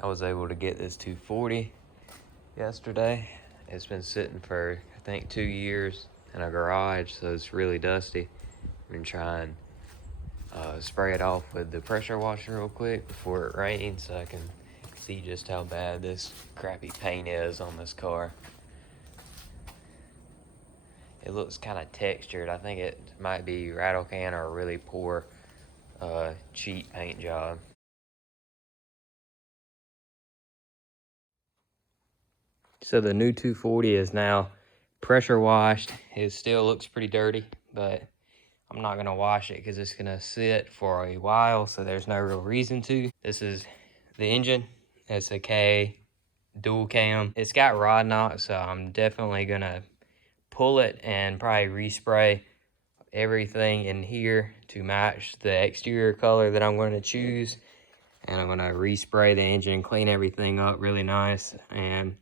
I was able to get this 240 yesterday. It's been sitting for, I think, 2 years in a garage, so it's really dusty. I'm gonna try and spray it off with the pressure washer real quick before it rains so I can see just how bad this crappy paint is on this car. It looks kind of textured. I think it might be rattle can or a really poor cheap paint job. So the new 240 is now pressure washed. It still looks pretty dirty, but I'm not gonna wash it because it's gonna sit for a while, so there's no real reason to. This is the engine. It's a K dual cam. It's got rod knocks, so I'm definitely gonna pull it and probably respray everything in here to match the exterior color that I'm going to choose. And I'm going to respray the engine, clean everything up really nice, and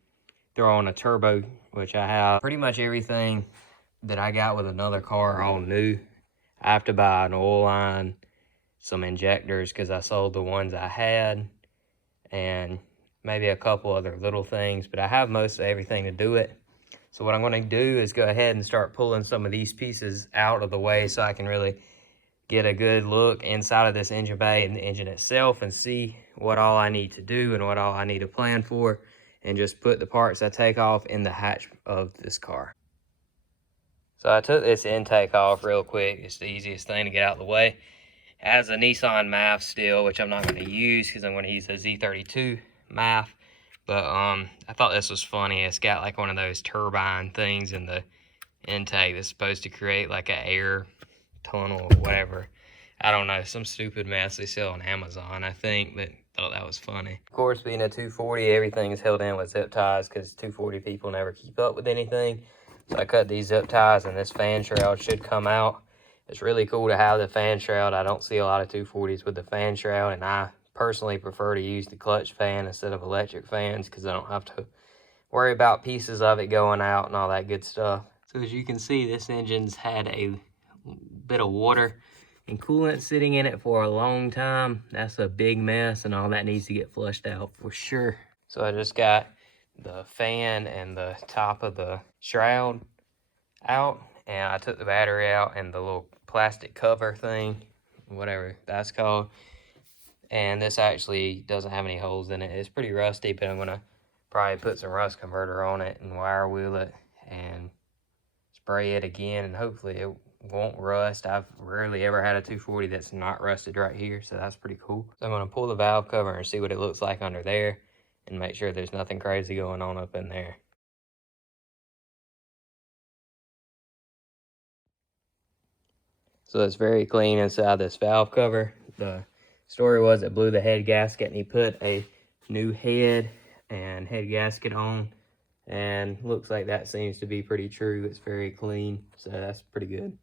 throw on a turbo, which I have. Pretty much everything that I got with another car all new. I have to buy an oil line, some injectors because I sold the ones I had, and maybe a couple other little things, but I have most of everything to do it. So what I'm going to do is go ahead and start pulling some of these pieces out of the way so I can really get a good look inside of this engine bay and the engine itself and see what all I need to do and what all I need to plan for, and just put the parts I take off in the hatch of this car. So I took this intake off real quick. It's the easiest thing to get out of the way. It has a Nissan MAF still, which I'm not going to use because I'm going to use a Z32 MAF. But I thought this was funny. It's got like one of those turbine things in the intake that's supposed to create like an air tunnel or whatever. I don't know, some stupid mess they sell on Amazon, I think, but thought that was funny. Of course, being a 240, everything is held in with zip ties because 240 people never keep up with anything. So I cut these zip ties and this fan shroud should come out. It's really cool to have the fan shroud. I don't see a lot of 240s with the fan shroud, and I personally prefer to use the clutch fan instead of electric fans because I don't have to worry about pieces of it going out and all that good stuff. So as you can see, this engine's had a bit of water and coolant sitting in it for a long time. That's a big mess, and all that needs to get flushed out for sure. So I just got the fan and the top of the shroud out, and I took the battery out and the little plastic cover thing, whatever that's called. And this actually doesn't have any holes in it. It's pretty rusty, but I'm gonna probably put some rust converter on it and wire wheel it and spray it again, and hopefully it won't rust. I've rarely ever had a 240 that's not rusted right here, so that's pretty cool. So I'm gonna pull the valve cover and see what it looks like under there and make sure there's nothing crazy going on up in there. So it's very clean inside this valve cover. The story was it blew the head gasket, and he put a new head and head gasket on, and looks like that seems to be pretty true. It's very clean, so that's pretty good.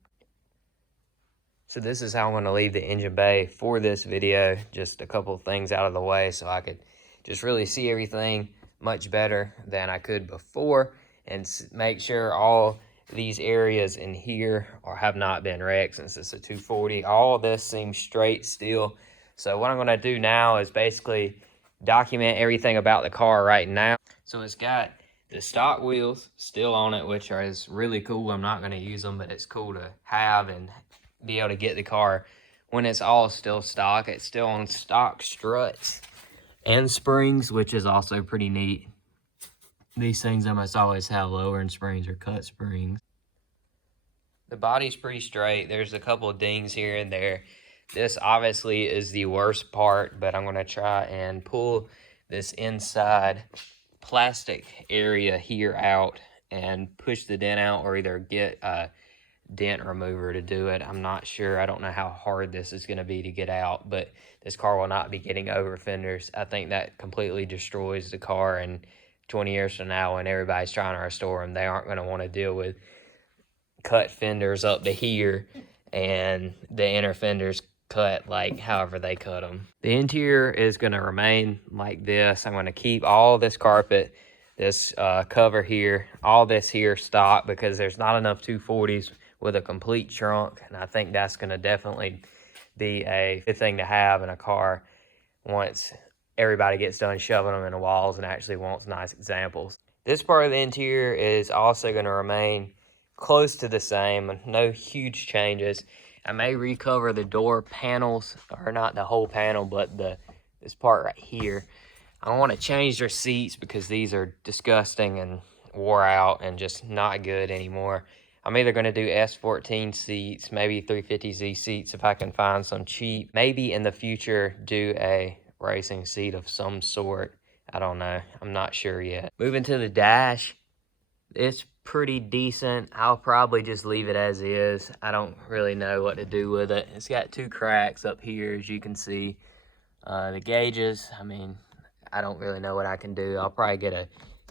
So this is how I'm going to leave the engine bay for this video. Just a couple of things out of the way so I could just really see everything much better than I could before, and make sure all these areas in here have not been wrecked since it's a 240. All of this seems straight still. So what I'm going to do now is basically document everything about the car right now. So it's got the stock wheels still on it, which is really cool. I'm not going to use them, but it's cool to have and be able to get the car when it's all still stock. It's still on stock struts and springs, which is also pretty neat. These things almost always have lowering springs or cut springs. The body's pretty straight. There's a couple of dings here and there. This obviously is the worst part, but I'm going to try and pull this inside plastic area here out and push the dent out, or either get a dent remover to do it. I'm not sure. I don't know how hard this is going to be to get out, but this car will not be getting over fenders. I think that completely destroys the car, and 20 years from now when everybody's trying to restore them, they aren't going to want to deal with cut fenders up to here and the inner fenders cut like however they cut them. The interior is going to remain like this. I'm going to keep all this carpet, this cover here, all this here stock, because there's not enough 240s with a complete trunk, and I think that's going to definitely be a good thing to have in a car once everybody gets done shoving them in the walls and actually wants nice examples. This part of the interior is also going to remain close to the same, no huge changes. I may recover the door panels, or not the whole panel, but this part right here. I don't want to change their seats because these are disgusting and wore out and just not good anymore. I'm either going to do S14 seats, maybe 350Z seats if I can find some cheap. Maybe in the future do a racing seat of some sort. I don't know. I'm not sure yet. Moving to the dash, it's pretty decent. I'll probably just leave it as is. I don't really know what to do with it. It's got 2 cracks up here, as you can see. The gauges, I mean, I don't really know what I can do. I'll probably get a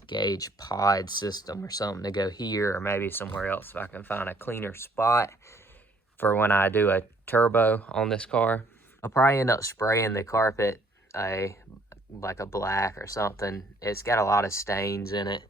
gauge pod system or something to go here, or maybe somewhere else if I can find a cleaner spot for when I do a turbo on this car. I'll probably end up spraying the carpet like a black or something. It's got a lot of stains in it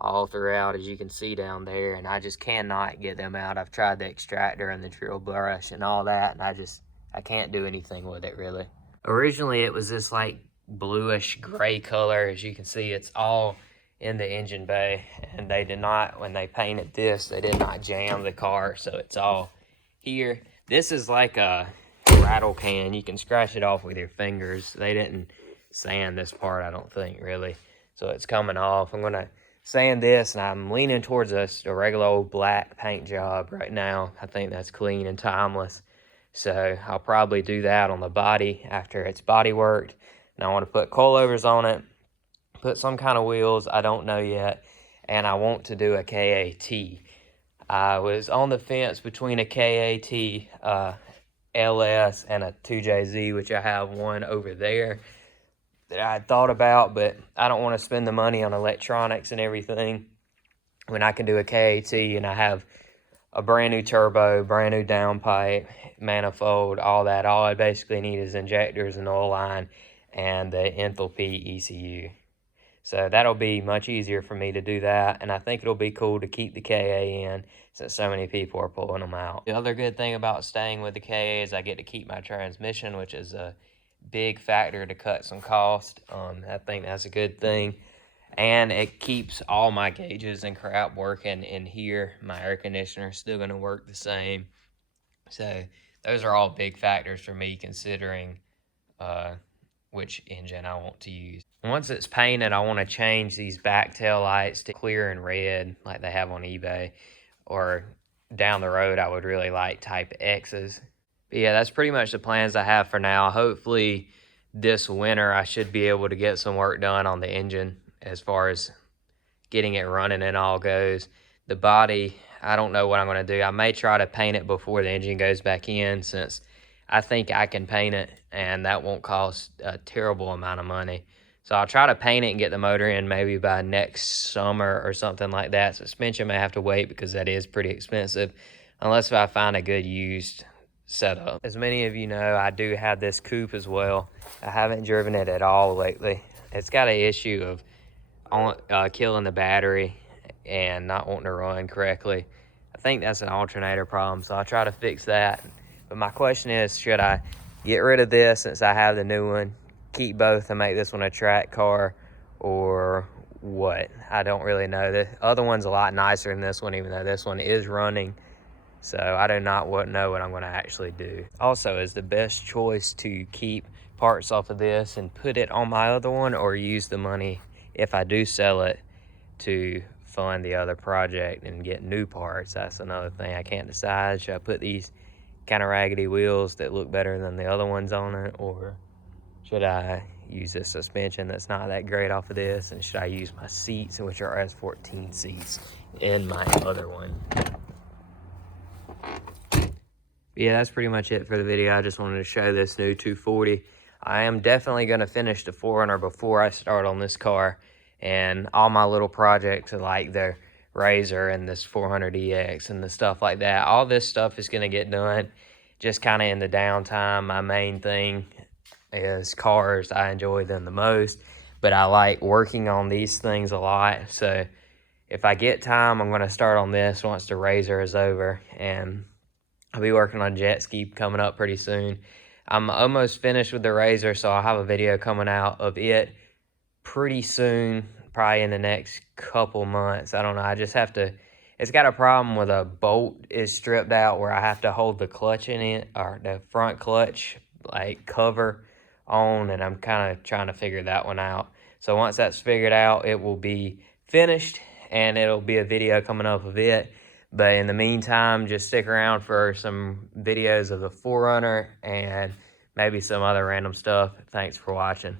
all throughout, as you can see down there, and I just cannot get them out. I've tried the extractor and the drill brush and all that, and I can't do anything with it really. Originally it was this like bluish gray color. As you can see, it's all in the engine bay, and they did not, when they painted this, they did not jam the car, so it's all here. This is like a rattle can. You can scratch it off with your fingers. They didn't sand this part, I don't think, really, so it's coming off. I'm gonna sand this, and I'm leaning towards a regular old black paint job right now. I think that's clean and timeless, so I'll probably do that on the body after it's body worked. And I want to put coilovers on it, put some kind of wheels, I don't know yet, and I want to do a KAT. I was on the fence between a KAT LS and a 2JZ, which I have one over there that I had thought about, but I don't want to spend the money on electronics and everything when I can do a KAT, and I have a brand new turbo, brand new downpipe, manifold, all that. All I basically need is injectors and oil line and the enthalpy ECU. So that'll be much easier for me to do that, and I think it'll be cool to keep the KA in since so many people are pulling them out. The other good thing about staying with the KA is I get to keep my transmission, which is a big factor to cut some cost. I think that's a good thing, and it keeps all my gauges and crap working in here. My air conditioner is still going to work the same, so those are all big factors for me considering which engine I want to use. Once it's painted, I want to change these back tail lights to clear and red like they have on eBay, or down the road I would really like type X's. But yeah, that's pretty much the plans I have for now. Hopefully this winter I should be able to get some work done on the engine as far as getting it running and all goes. The body, I don't know what I'm going to do. I may try to paint it before the engine goes back in, since I think I can paint it and that won't cost a terrible amount of money. So I'll try to paint it and get the motor in maybe by next summer or something like that. Suspension may have to wait because that is pretty expensive, unless if I find a good used setup. As many of you know, I do have this coupe as well. I haven't driven it at all lately. It's got an issue of killing the battery and not wanting to run correctly. I think that's an alternator problem, so I'll try to fix that. But my question is, should I get rid of this since I have the new one, keep both and make this one a track car, or what? I don't really know. The other one's a lot nicer than this one, even though this one is running. So I do not know what I'm going to actually do. Also, is the best choice to keep parts off of this and put it on my other one, or use the money, if I do sell it, to fund the other project and get new parts? That's another thing I can't decide. Should I put these kind of raggedy wheels that look better than the other ones on it, or should I use this suspension that's not that great off of this, and should I use my seats, which are S14 seats, in my other one? Yeah, that's pretty much it for the video. I just wanted to show this new 240. I am definitely going to finish the 4Runner before I start on this car, and all my little projects like the Razor and this 400EX and the stuff like that, all this stuff is going to get done just kind of in the downtime. My main thing is cars. I enjoy them the most, but I like working on these things a lot. So if I get time, I'm going to start on this once the Razor is over, and I'll be working on jet ski coming up pretty soon. I'm almost finished with the Razor, so I'll have a video coming out of it pretty soon, probably in the next couple months. I don't know. I just have to. It's got a problem with a bolt is stripped out where I have to hold the clutch in it, or the front clutch like cover on, and I'm kind of trying to figure that one out. So once that's figured out, it will be finished, and it'll be a video coming up of it. But in the meantime, just stick around for some videos of the 4Runner and maybe some other random stuff. Thanks for watching.